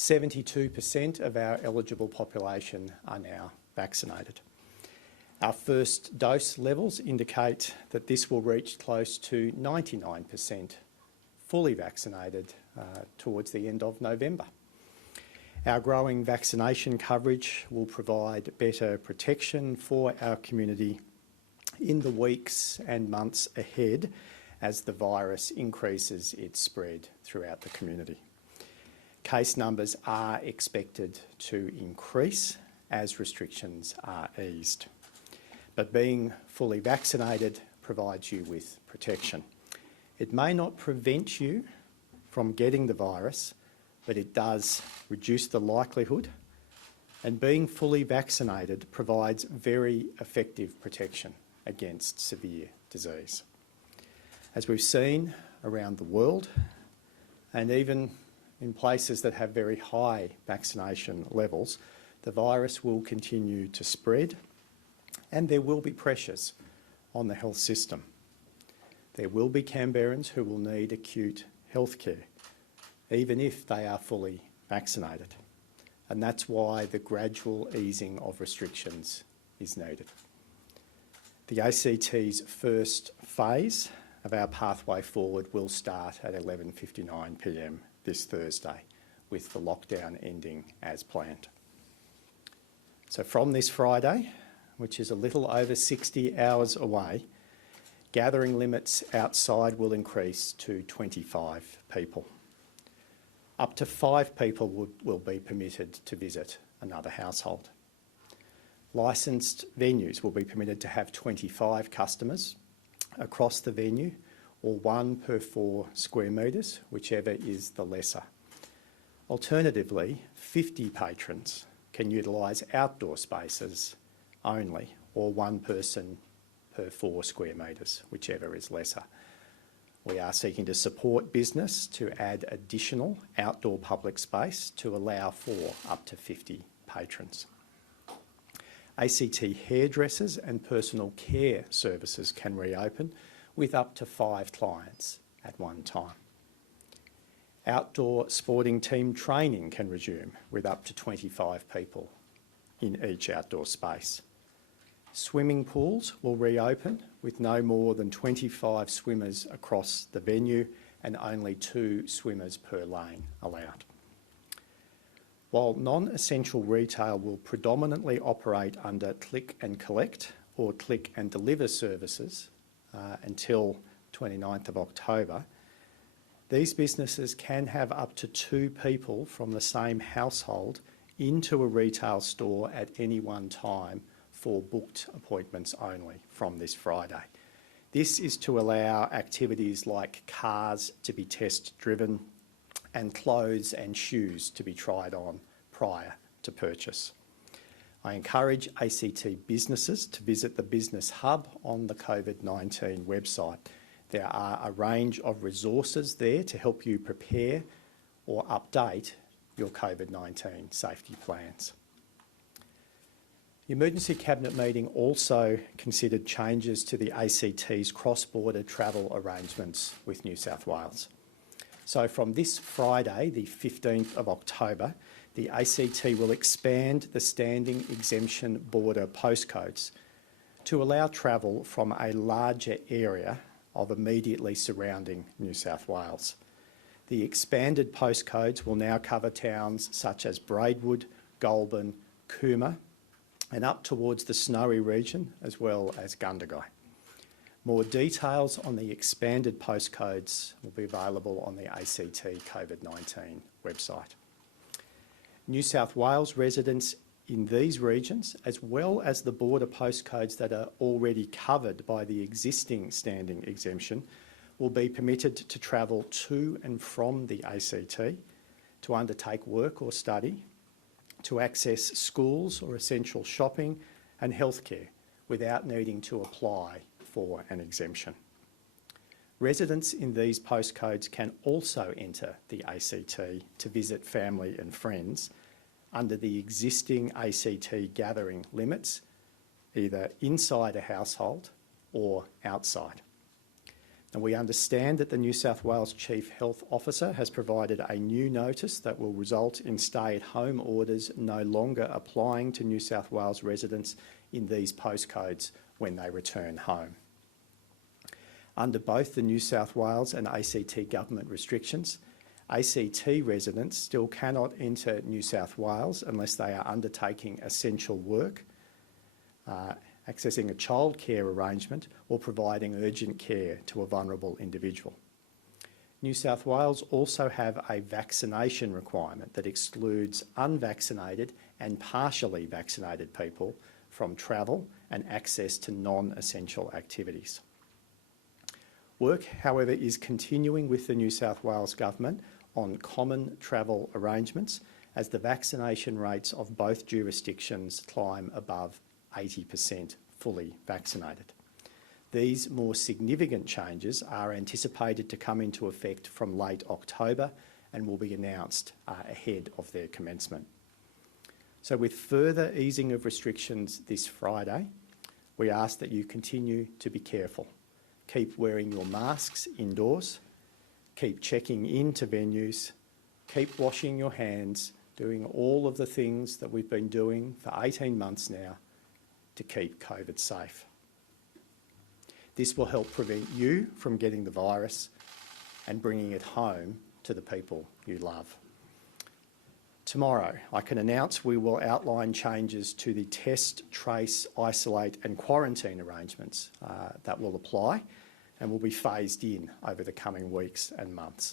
72% of our eligible population are now vaccinated. Our first dose levels indicate that this will reach close to 99% fully vaccinated towards the end of November. Our growing vaccination coverage will provide better protection for our community in the weeks and months ahead as the virus increases its spread throughout the community. Case numbers are expected to increase as restrictions are eased, but being fully vaccinated provides you with protection. It may not prevent you from getting the virus, but it does reduce the likelihood, and being fully vaccinated provides very effective protection against severe disease. As we've seen around the world, and even in places that have very high vaccination levels, the virus will continue to spread and there will be pressures on the health system. There will be Canberrans who will need acute health care, even if they are fully vaccinated. And that's why the gradual easing of restrictions is needed. The ACT's first phase of our pathway forward will start at 11:59 p.m. this Thursday, with the lockdown ending as planned. So from this Friday, which is a little over 60 hours away, gathering limits outside will increase to 25 people. Up to 5 people will be permitted to visit another household. Licensed venues will be permitted to have 25 customers across the venue, or 1 per 4 square metres, whichever is the lesser. Alternatively, 50 patrons can utilise outdoor spaces only, or 1 person per 4 square metres, whichever is lesser. We are seeking to support business to add additional outdoor public space to allow for up to 50 patrons. ACT hairdressers and personal care services can reopen with up to 5 clients at one time. Outdoor sporting team training can resume with up to 25 people in each outdoor space. Swimming pools will reopen with no more than 25 swimmers across the venue and only 2 swimmers per lane allowed. While non-essential retail will predominantly operate under click and collect or click and deliver services until 29th of October, these businesses can have up to 2 people from the same household into a retail store at any one time for booked appointments only from this Friday. This is to allow activities like cars to be test driven and clothes and shoes to be tried on prior to purchase. I encourage ACT businesses to visit the Business Hub on the COVID-19 website. There are a range of resources there to help you prepare or update your COVID-19 safety plans. The Emergency Cabinet meeting also considered changes to the ACT's cross-border travel arrangements with New South Wales. So from this Friday, the 15th of October, the ACT will expand the standing exemption border postcodes to allow travel from a larger area of immediately surrounding New South Wales. The expanded postcodes will now cover towns such as Braidwood, Goulburn, Cooma, and up towards the Snowy region, as well as Gundagai. More details on the expanded postcodes will be available on the ACT COVID-19 website. New South Wales residents in these regions, as well as the border postcodes that are already covered by the existing standing exemption, will be permitted to travel to and from the ACT, to undertake work or study, to access schools or essential shopping and healthcare without needing to apply for an exemption. Residents in these postcodes can also enter the ACT to visit family and friends under the existing ACT gathering limits, either inside a household or outside. And we understand that the New South Wales Chief Health Officer has provided a new notice that will result in stay-at-home orders no longer applying to New South Wales residents in these postcodes when they return home. Under both the New South Wales and ACT government restrictions, ACT residents still cannot enter New South Wales unless they are undertaking essential work, accessing a childcare arrangement or providing urgent care to a vulnerable individual. New South Wales also have a vaccination requirement that excludes unvaccinated and partially vaccinated people from travel and access to non-essential activities. Work, however, is continuing with the New South Wales Government on common travel arrangements as the vaccination rates of both jurisdictions climb above 80% fully vaccinated. These more significant changes are anticipated to come into effect from late October and will be announced ahead of their commencement. So with further easing of restrictions this Friday, we ask that you continue to be careful. Keep wearing your masks indoors, keep checking into venues, keep washing your hands, doing all of the things that we've been doing for 18 months now to keep COVID safe. This will help prevent you from getting the virus and bringing it home to the people you love. Tomorrow, I can announce we will outline changes to the test, trace, isolate and quarantine arrangements that will apply and will be phased in over the coming weeks and months.